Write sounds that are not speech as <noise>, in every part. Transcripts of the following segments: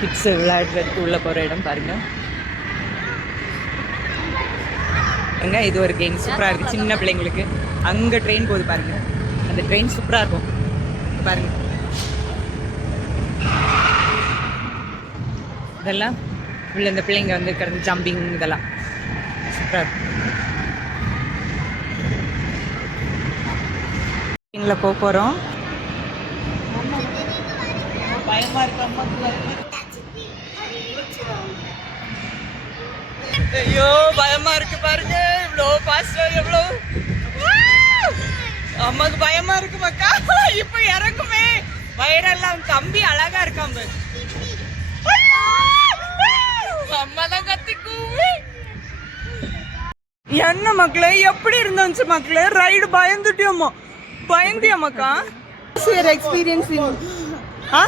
Kids விளையாடுறதுக்கு உள்ள போகிற இடம் பாருங்கள் எங்க? இது ஒரு கேம் சூப்பராக இருக்கு. சின்ன பிள்ளைங்களுக்கு. அங்கே ட்ரெயின் போகுது பாருங்கள் அந்த ட்ரெயின் சூப்பராக இருக்கும். பாருங்கள் இதெல்லாம் உள்ள இந்த பிள்ளைங்க வந்து கிடந்து ஜம்பிங் இதெல்லாம். சூப்பராக இருக்கும். ட்ரெயினில் போக போகிறோம் பயமா இருக்கு ஐயோ பயமா இருக்கு பாருங்க. இவ்வளோ பாஸ்டா எவ்வளோ அம்மாக்கு பயமா இருக்கு மக்கா. இப்ப இறங்குமே. வயிறெல்லாம் தம்பி அழகா இருக்கான். அம்மா தான் கத்தி கூவி என்ன மக்களே எப்படி இருந்துச்சு மக்களே? ரைடு பயந்துட்டியோம்மா பயந்தியம்மாக்கா எக்ஸ்பீரியன்ஸ் ஆ?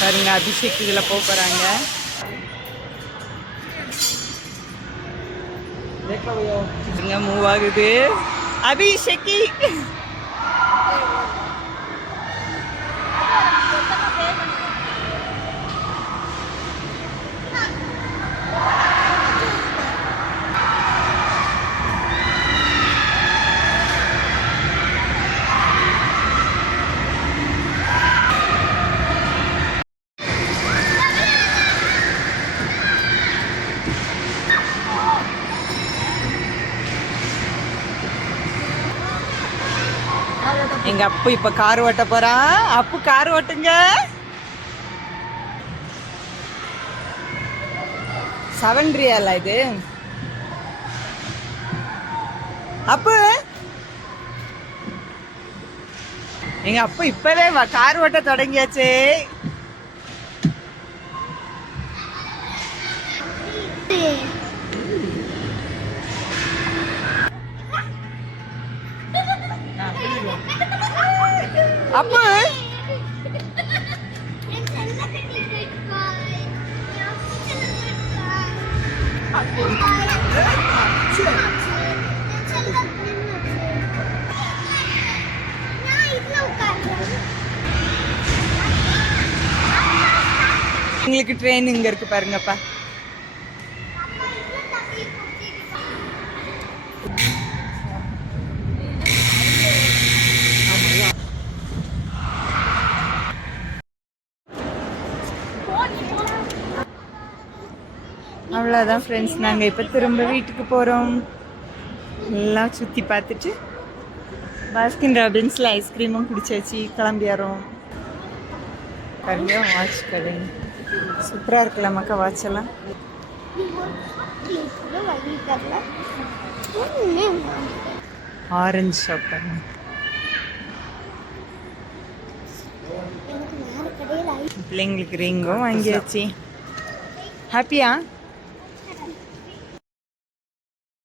பாருங்க அபிஷேக் இதில் போக போறாங்க. இதுங்க மூவ் ஆகுது. அபிஷேக்கி எங்க அப்பு இப்ப கார் ஓட்ட போறான் அப்பு கார் ஓட்டுங்க. செவன் ரியாலா இது? அப்பு? எங்க அப்பா இப்பவே கார் ஓட்ட தொடங்கியாச்சு. <laughs> அப்பு உங்களுக்கு ட்ரெயின் இங்க இருக்கு பாருங்கப்பா அவ்வளோதான் ஃப்ரெண்ட்ஸ் நாங்கள் இப்போ திரும்ப வீட்டுக்கு போகிறோம் எல்லாம் சுற்றி பார்த்துட்டு பாஸ்கின் ராபின்ஸில் ஐஸ்கிரீமும் குடிச்சாச்சு கிளம்பிடுறோம் பாருங்க வாட்ச் கடை. சூப்பராக இருக்குல்ல மக்கா வாட்ச் எல்லாம்? ஆரஞ்சு ஷாப் பிள்ளைங்களுக்கு ரிங்கும் வாங்கியாச்சு ஹாப்பியா